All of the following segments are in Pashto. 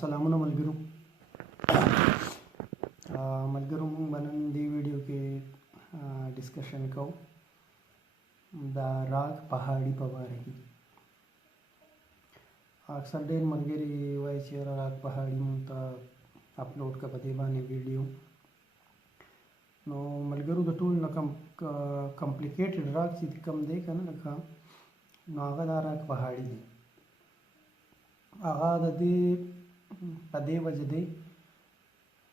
سلامونه ملګرو. مونږ نن دې ویډیو کې ډسکشن کوو د راګ پهاړي په باره کې. اکثر ډېر ملګري وایي چې راګ پهاړي مونږ ته اپلوډ کړه په دې باندې ویډیو. نو ملګرو د ټول نه کمپلیکیټډ راګ چې کوم دی که نه لکه نو هغه دا راګ پهاړي دی. هغه د دې په دې وجه دی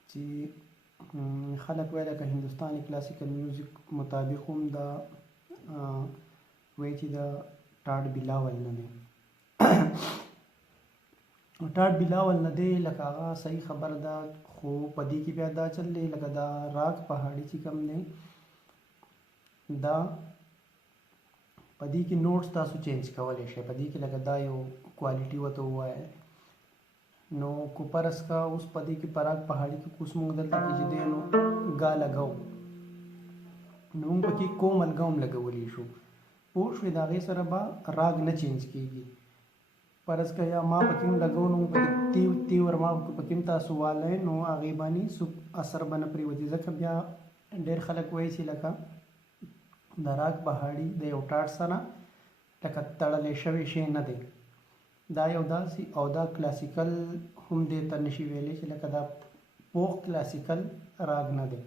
چې خلک وایي لکه هندوستاني کلاسیکل میوزیک مطابق هم دا وایي چې د ټاټ بلاول نه دی. ټاټ بلاول نه دی لکه هغه صحیح خبر ده، خو په دې کې بیا دا چل دی لکه دا راګ پهاړي چې کوم دی دا په دې کې نوټس تاسو چینج کولی شئ. په دې کې لکه دا یو کوالټي ورته ووایه نو کو پرس کا اوس په دې کې په راګ پهاړي کې کوس موږ دلته کې چې دی نو ګا لګو نو موږ پکې کومل ګا هم لګولی شو. پوه شوې د هغې سره به راګ نه چینج کېږي. فرض که یا ما پکې هم لګو نو پکې تیور ما پکې هم تاسو والی نو هغې باندې اثر به نه پرېوځي. ځکه بیا ډېر خلک وایي چې لکه د راګ پهاړي د یو ټاټ سره لکه تړلی شوی شی نه دی. دا یو داسې او دا کلاسیکل هم دې ته نشي ویلی چې لکه دا پوخ کلاسیکل راګ نه دی،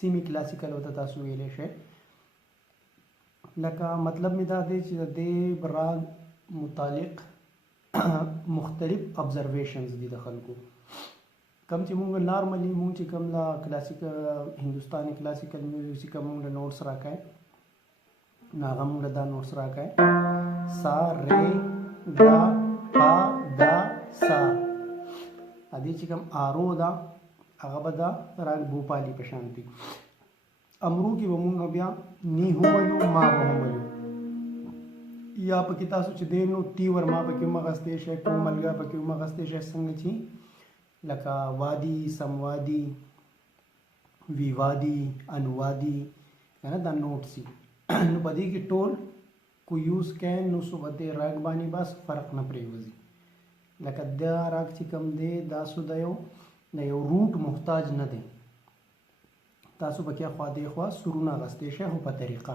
سیمی کلاسیکل ورته تاسو ویلی شئ. لکه مطلب مې دا دی چې د دې راګ متعلق مختلف ابزرویشنز دي د خلکو. کم چې مونږ نارملی مونږ چې کوم لا کلاسیک هندوستاني کلاسیکل میوزیک چې کوم مونږ له نوټس راکوي نو هغه مونږ له دا نوټس راکوي سا رے دا پا دا سا. ادې چې کوم آرو دا هغه به دا راګ بوپالي په شان دي. امرو کې به مونږ بیا نی هم ویو ما به هم ویو یا پکې تاسو چې دی نو تی ور ما پکې هم اخیستی شئ، کوملګا پکې هم اخیستی شئ. څنګه چې لکه وادي، سموادي، ویوادي، انوادي که نه دا نوټس دي. نو په دې کې ټول کو یوز کین نو سو به دې راګ باندې بس فرق نه پرېوځي. لکه دا راګ چې کوم دی دا سو د یو روټ محتاج نه دی. تاسو پکې خوا دې خوا سرونه اخیستی شئ خو په طریقه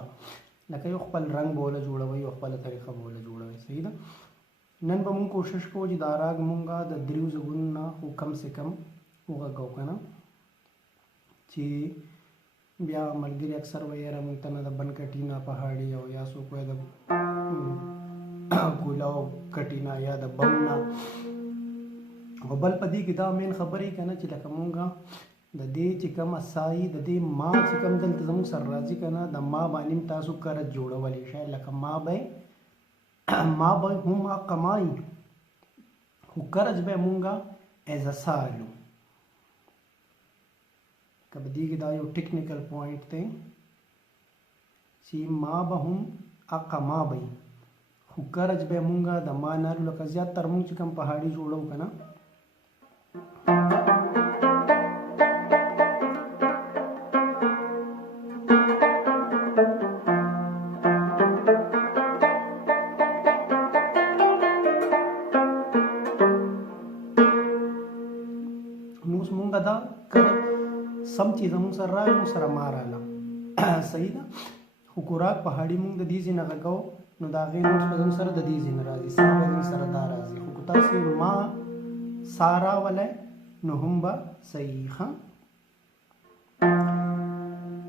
لکه یو خپل رنګ به وله جوړوئ او خپله طریقه به وله جوړوئ. صحیح ده. نن به مونږ کوشش کوو چې دا راګ مونږه د دریو ځګونو نه خو کم سے کم وغږو که نه چې بیا ملګري اکثر وایي یاره مونږ ته نه د بن کټینا پهاړي او یا څوک وایي د ګولاو کټینا یا د بم نه. خو بل په دې کې دا مین خبرې که نه چې لکه مونږه د دې چې کوم اسایي د دې ما چې کوم دلته زموږ سره راځي که نه د ما باندې تاسو کرج جوړولی شئ. لکه ما به هم کمای خو کرج به مونږه ایز ا سالو. که په دې کې دا یو ټیکنیکل پوینټ دی چې ما به هم اقما به خو کرج به مونږه د ما نه لکه زیاتره مونږ چې کوم پهاړي جوړو که نه سم چې زموږ سره راغی موږ سره ما راغله. صحیح ده. خو کو راګ پهاړي مونږ د دې ځای نه غږو نو د هغې نوټس به زموږ سره د دې ځای نه راځي، سا به زموږ سره دا راځي. خو که تاسې ما سا راولی نو هم به صحیح ښه.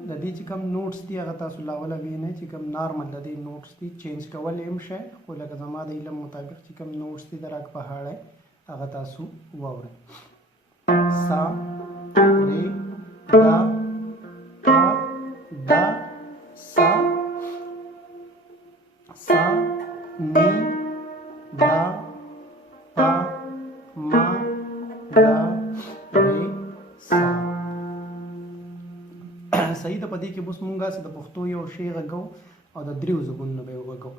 د دې چې کوم نوټس دي هغه تاسو لاوله وینئ چې کوم نارمل د دې نوټس دي چینج کولی هم شئ. خو لکه زما د علم مطابق چې کوم نوټس دي د راګ پهاړی هغه تاسو واورئ. سا رے دا پا دا سا سا نی دا پا ما دا رے سا. صحیح ده. په دې کې اوس مونږ هسې د پښتو یو شی غږو او د دریو ځګونو نه به یې وغږو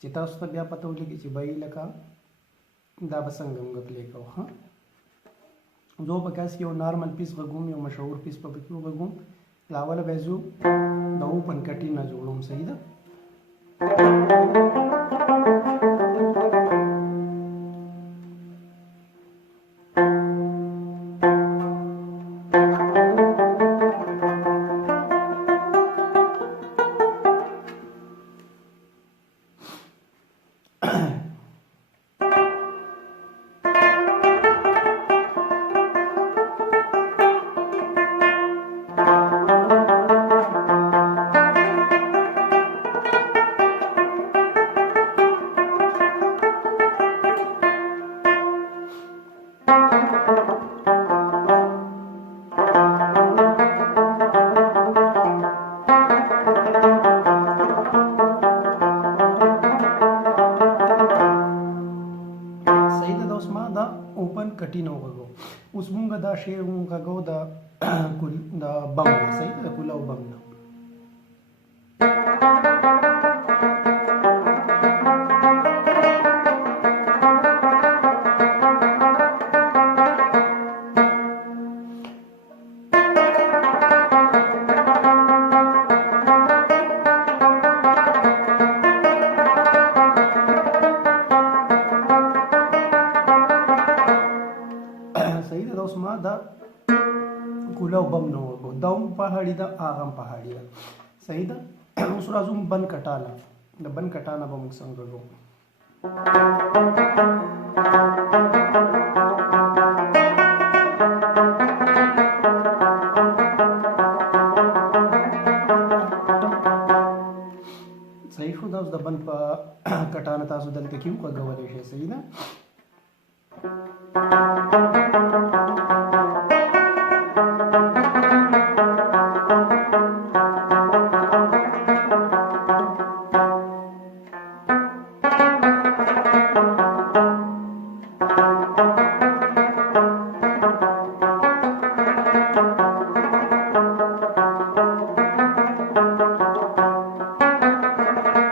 چې تاسو ته بیا پته ولګي چې بهی لکه دا به څنګه مونږ پلی کوو. ښه زه به کاس یو نارمل پیس غږوم، یو مشهور پیس په پکې وغږوم. لاوله به زه د اوپن کټینا جوړوم. صحیح ده. دا اوپن کټینو وګو. اوس مونږ دا شعر مونږ غو دا بم نه صحیح دا کولاو بم نه. اوس ما دا کولاو بم نه وګو دا هم پهاړي ده هغه هم پهاړي ده صحیح ده. اوس راځو بن کټاله د بن کټانه به موږ څنګه وګو. صحیح شو دا اوس د بن په کټانه تاسو دلته کې وګورئ شئ صحیح ده.